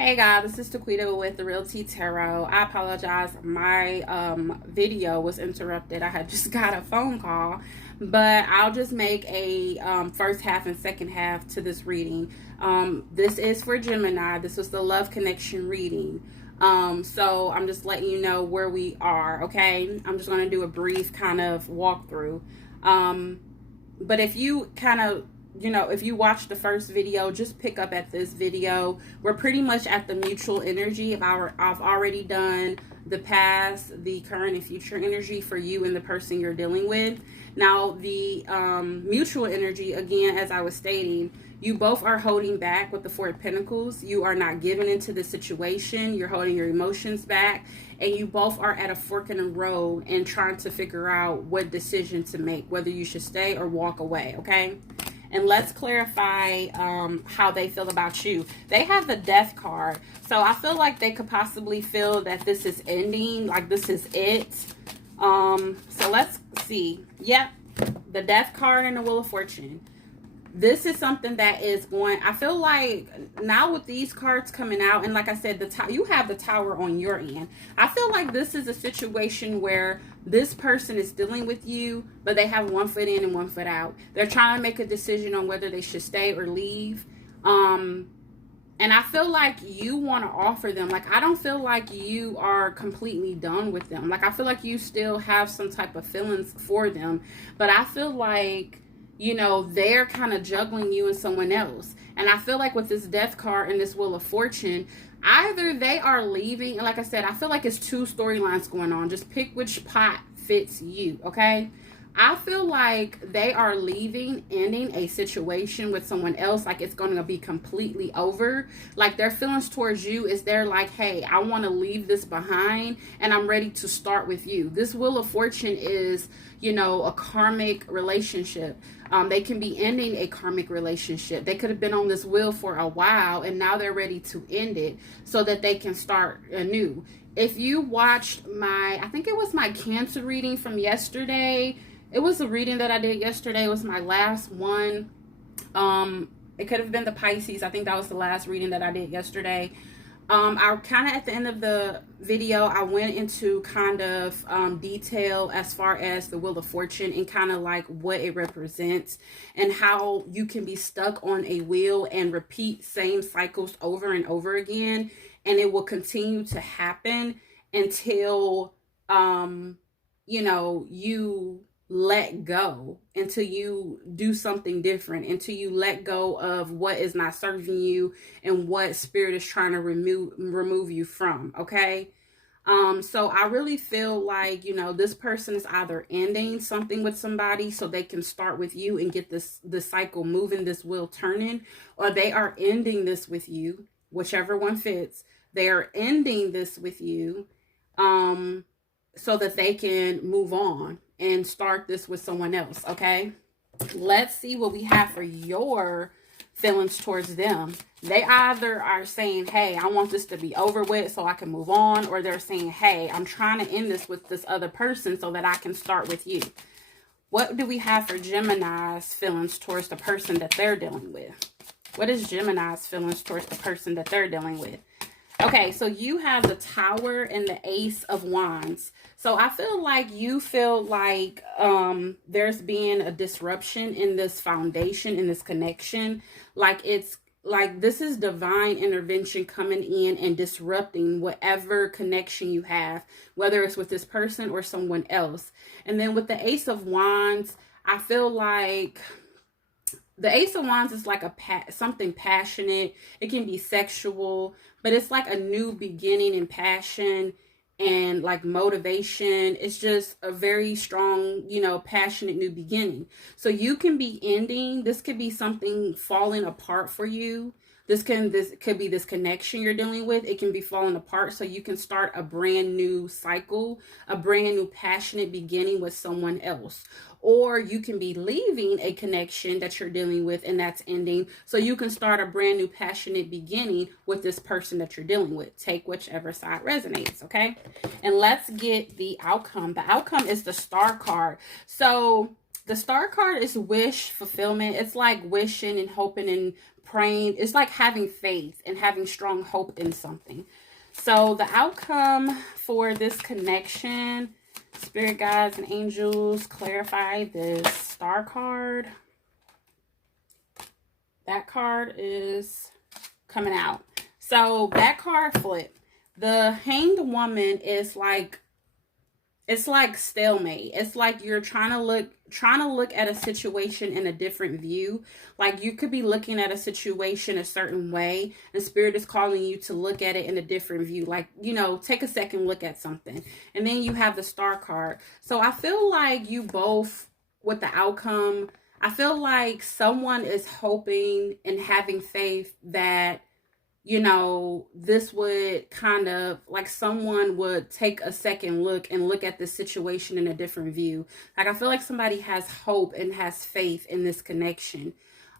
Hey guys, this is Taquita with the Real Tea Tarot. I apologize, my video was interrupted. I had just got a phone call, but I'll just make a first half and second half to this reading. This is for Gemini. This was the love connection reading. So I'm just letting you know where we are, okay? I'm just going to do a brief kind of walkthrough. But if you kind of if you watch the first video, just pick up at this video. We're pretty much at the mutual energy. I've already done the past, the current, and future energy for you and the person you're dealing with. Now, the mutual energy, again, as I was stating, you both are holding back with the Four of Pentacles. You are not giving into the situation. You're holding your emotions back. And you both are at a fork in the road and trying to figure out what decision to make, whether you should stay or walk away, okay? And let's clarify how they feel about you. They have the Death card. So I feel like they could possibly feel that this is ending, like this is it. So let's see. Yep, the Death card and the Wheel of Fortune. This is something that is going, I feel like now with these cards coming out, and like I said, you have the Tower on your end. I feel like this is a situation where this person is dealing with you, but they have one foot in and one foot out. They're trying to make a decision on whether they should stay or leave. And I feel like you want to offer them, like, I don't feel like you are completely done with them. Like, I feel like you still have some type of feelings for them, but I feel like, they're kind of juggling you and someone else. And I feel like with this Death card and this Wheel of Fortune, either they are leaving, and like I said, I feel like it's two storylines going on. Just pick which pot fits you, okay? I feel like they are leaving, ending a situation with someone else, like it's going to be completely over. Like their feelings towards you is they're like, hey, I want to leave this behind and I'm ready to start with you. This Wheel of Fortune is, a karmic relationship. They can be ending a karmic relationship. They could have been on this wheel for a while and now they're ready to end it so that they can start anew. If you watched I think it was my Cancer reading from yesterday. It was a reading that I did yesterday. It was my last one. It could have been the Pisces. I think that was the last reading that I did yesterday. I kind of at the end of the video, I went into kind of detail as far as the Wheel of Fortune and kind of like what it represents and how you can be stuck on a wheel and repeat same cycles over and over again. And it will continue to happen until, you let go, until you do something different, until you let go of what is not serving you and what spirit is trying to remove you from, okay? So I really feel like, this person is either ending something with somebody so they can start with you and get this cycle moving, this wheel turning, or they are ending this with you, whichever one fits. They are ending this with you so that they can move on and start this with someone else, okay? Let's see what we have for your feelings towards them. They either are saying, hey, I want this to be over with so I can move on, or they're saying, hey, I'm trying to end this with this other person so that I can start with you. What do we have for Gemini's feelings towards the person that they're dealing with? What is Gemini's feelings towards the person that they're dealing with? Okay, so you have the Tower and the Ace of Wands. So I feel like you feel like there's been a disruption in this foundation, in this connection. Like it's like this is divine intervention coming in and disrupting whatever connection you have, whether it's with this person or someone else. And then with the Ace of Wands, I feel like the Ace of Wands is like something passionate. It can be sexual, but it's like a new beginning and passion and like motivation. It's just a very strong, passionate new beginning. So you can be ending. This could be something falling apart for you. This could be this connection you're dealing with. It can be falling apart so you can start a brand new cycle, a brand new passionate beginning with someone else. Or you can be leaving a connection that you're dealing with and that's ending so you can start a brand new passionate beginning with this person that you're dealing with. Take whichever side resonates, okay? And let's get the outcome. The outcome is the Star card. So the star card is wish fulfillment. It's like wishing and hoping and praying. It's like having faith and having strong hope in something. So the outcome for this connection, spirit guides and angels, clarify this star card. That card is coming out. So that card flip. The Hanged Woman is like, it's like stalemate. It's like you're trying to look at a situation in a different view. Like you could be looking at a situation a certain way, and spirit is calling you to look at it in a different view. Like, you know, take a second look at something. And then you have the star card. So I feel like you both, with the outcome, I feel like someone is hoping and having faith that, you know, this would kind of like someone would take a second look and look at this situation in a different view. Like I feel like somebody has hope and has faith in this connection.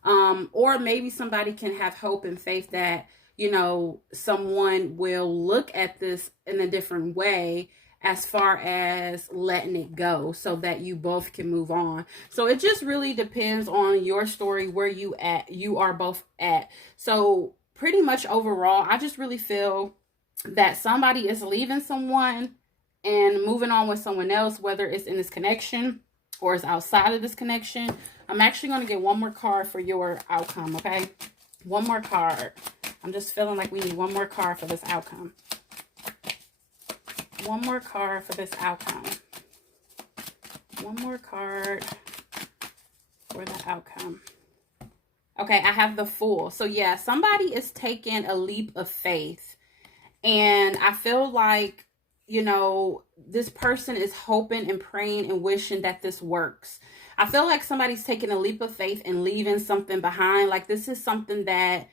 Or maybe somebody can have hope and faith that, you know, someone will look at this in a different way as far as letting it go so that you both can move on. So it just really depends on your story, where you are both at. So pretty much overall, I just really feel that somebody is leaving someone and moving on with someone else, whether it's in this connection or it's outside of this connection. I'm actually going to get one more card for your outcome, okay? One more card. I'm just feeling like we need one more card for this outcome. One more card for this outcome. One more card for the outcome. Okay, I have the Fool. So yeah, somebody is taking a leap of faith. And I feel like, you know, this person is hoping and praying and wishing that this works. I feel like somebody's taking a leap of faith and leaving something behind. Like this is something that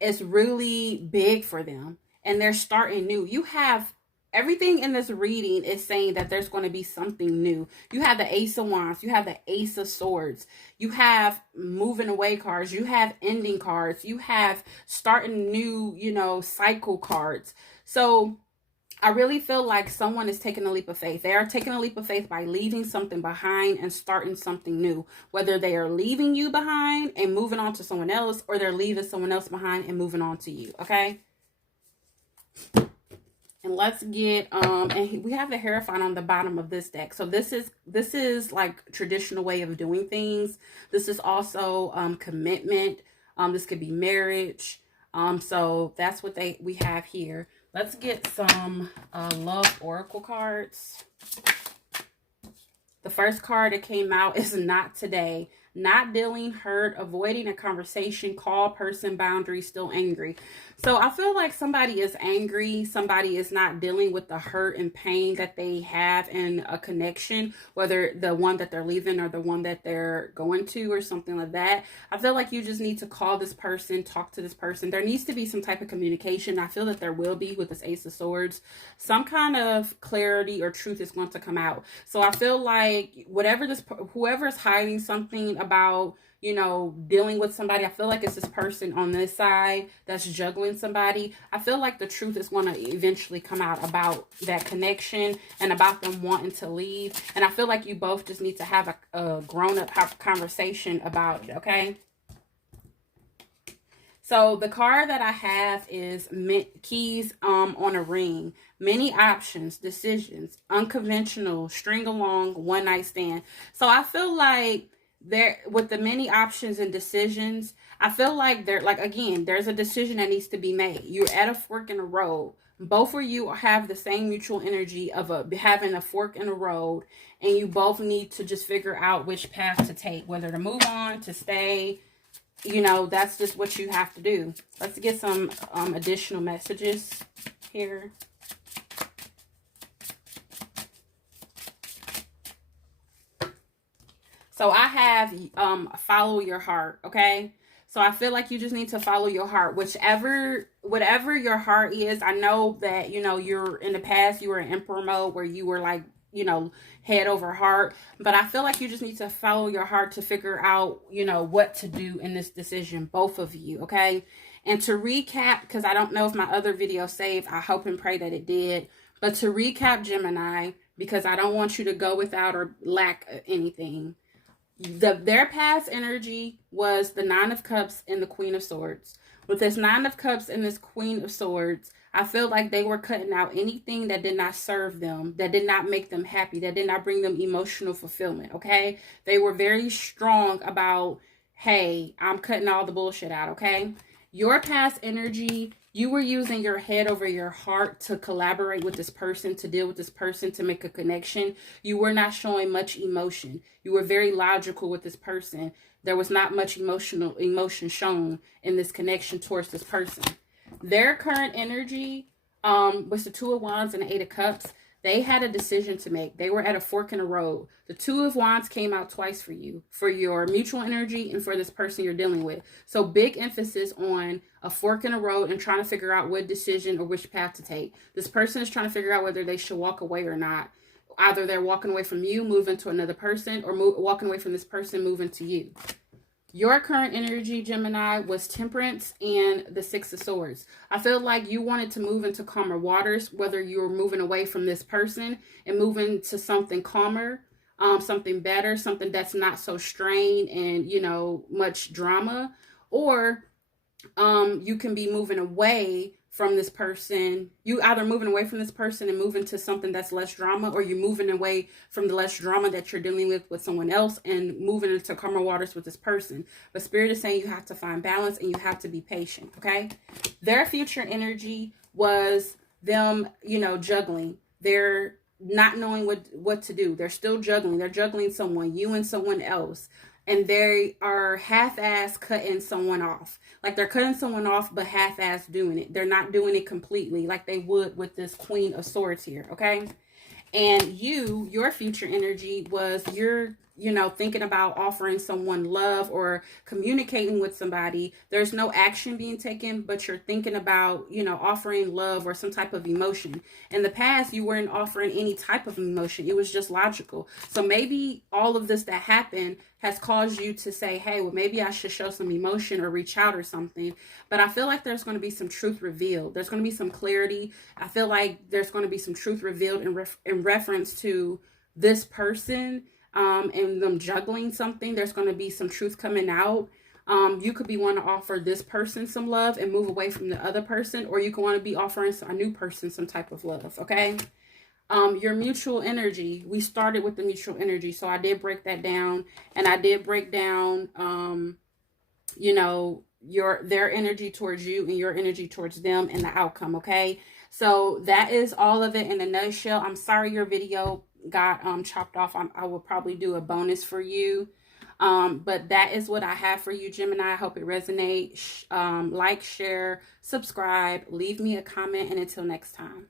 is really big for them. And they're starting new. You have everything in this reading is saying that there's going to be something new. You have the Ace of Wands. You have the Ace of Swords. You have moving away cards. You have ending cards. You have starting new, you know, cycle cards. So I really feel like someone is taking a leap of faith. They are taking a leap of faith by leaving something behind and starting something new. Whether they are leaving you behind and moving on to someone else, or they're leaving someone else behind and moving on to you. Okay. And let's get, and we have the Hierophant on the bottom of this deck. So this is like traditional way of doing things. This is also commitment. This could be marriage. So that's what we have here. Let's get some love oracle cards. The first card that came out is Not Today. Not dealing, hurt, avoiding a conversation, call, person, boundary, still angry. So I feel like somebody is angry. Somebody is not dealing with the hurt and pain that they have in a connection, whether the one that they're leaving or the one that they're going to or something like that. I feel like you just need to call this person, talk to this person. There needs to be some type of communication. I feel that there will be with this Ace of Swords. Some kind of clarity or truth is going to come out. So I feel like whoever's hiding something about, you know, dealing with somebody, I feel like it's this person on this side that's juggling somebody. I feel like the truth is going to eventually come out about that connection and about them wanting to leave. And I feel like you both just need to have a grown-up conversation about it, okay? So the card that I have is keys on a ring. Many options, decisions, unconventional, string along, one night stand. So I feel like there, with the many options and decisions, I feel like there's a decision that needs to be made. You're at a fork in the road. Both of you have the same mutual energy of having a fork in the road, and you both need to just figure out which path to take, whether to move on, to stay. You know, that's just what you have to do. Let's get some additional messages here. So I have follow your heart, okay? So I feel like you just need to follow your heart, whatever your heart is. I know that, you know, you're in the past, you were in emperor mode where you were like, you know, head over heart. But I feel like you just need to follow your heart to figure out, you know, what to do in this decision, both of you, okay? And to recap, because I don't know if my other video saved, I hope and pray that it did. But to recap, Gemini, because I don't want you to go without or lack anything. Their past energy was the Nine of Cups and the Queen of Swords. With this Nine of Cups and this Queen of Swords, I feel like they were cutting out anything that did not serve them, that did not make them happy, that did not bring them emotional fulfillment, okay? They were very strong about, hey, I'm cutting all the bullshit out, okay? Your past energy, you were using your head over your heart to collaborate with this person, to deal with this person, to make a connection. You were not showing much emotion. You were very logical with this person. There was not much emotion shown in this connection towards this person. Their current energy was the Two of Wands and the Eight of Cups. They had a decision to make. They were at a fork in the road. The Two of Wands came out twice for you, for your mutual energy and for this person you're dealing with. So big emphasis on a fork in the road and trying to figure out what decision or which path to take. This person is trying to figure out whether they should walk away or not. Either they're walking away from you, moving to another person, or walking away from this person, moving to you. Your current energy, Gemini, was Temperance and the Six of Swords. I feel like you wanted to move into calmer waters, whether you were moving away from this person and moving to something calmer, something better, something that's not so strained and, you know, much drama. Or you can be moving away from this person. You either moving away from this person and moving to something that's less drama, or you're moving away from the less drama that you're dealing with someone else and moving into calmer waters with this person. But Spirit is saying you have to find balance and you have to be patient, okay? Their future energy was them, you know, juggling. They're not knowing what to do. They're still juggling. They're juggling someone, you and someone else. And they are half-ass cutting someone off. Like they're cutting someone off, but half-ass doing it. They're not doing it completely like they would with this Queen of Swords here, okay? And your future energy was you're, you know, thinking about offering someone love or communicating with somebody. There's no action being taken, but you're thinking about, you know, offering love or some type of emotion. In the past, you weren't offering any type of emotion. It was just logical. So maybe all of this that happened has caused you to say, hey, well, maybe I should show some emotion or reach out or something. But I feel like there's going to be some truth revealed. There's going to be some clarity. I feel like there's going to be some truth revealed in reference to this person and them juggling something. There's going to be some truth coming out. You could be wanting to offer this person some love and move away from the other person, or you could want to be offering a new person some type of love, okay? Your mutual energy, we started with the mutual energy, so I did break that down, and I did break down, you know, their energy towards you and your energy towards them and the outcome, okay? So that is all of it in a nutshell. I'm sorry your video got chopped off. I will probably do a bonus for you. But that is what I have for you, Gemini. I hope it resonates. Like, share, subscribe, leave me a comment, and until next time.